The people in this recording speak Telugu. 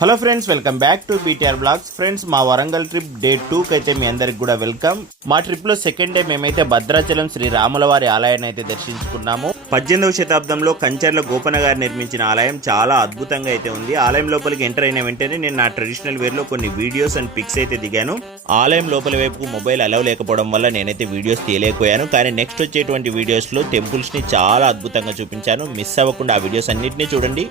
Hello friends, welcome back to BTR blogs. Friends, మా వరంగల్ ట్రిప్ డే 2 కి అయితే మీ అందరికి కూడా వెల్కమ్. మా ట్రిప్ లో సెకండ్ డే మేమైతే భద్రాచలం శ్రీ రాములవారి ఆలయాన్ని అయితే దర్శించుకున్నాము. 18వ శతాబ్దంలో కంచర్ల గోపన్న గారు నిర్మించిన ఆలయం చాలా అద్భుతంగా అయితే ఉంది. ఆలయం లోపలికి ఎంటర్ అయిన వెంటనే నేను నా ట్రెడిషనల్ వేర్ లో కొన్ని వీడియోస్ అండ్ పిక్స్ అయితే దిగాను. ఆలయం లోపల వైపు మొబైల్ అలవ్ లేకపోవడం వల్ల నేనైతే వీడియోస్ తీయలేకపోయాను. కానీ నెక్స్ట్ వచ్చేటువంటి వీడియోస్ లో టెంపుల్స్ ని చాలా అద్భుతంగా చూపించాను. మిస్ అవ్వకుండా ఆ వీడియోస్ అన్నిటినీ చూడండి.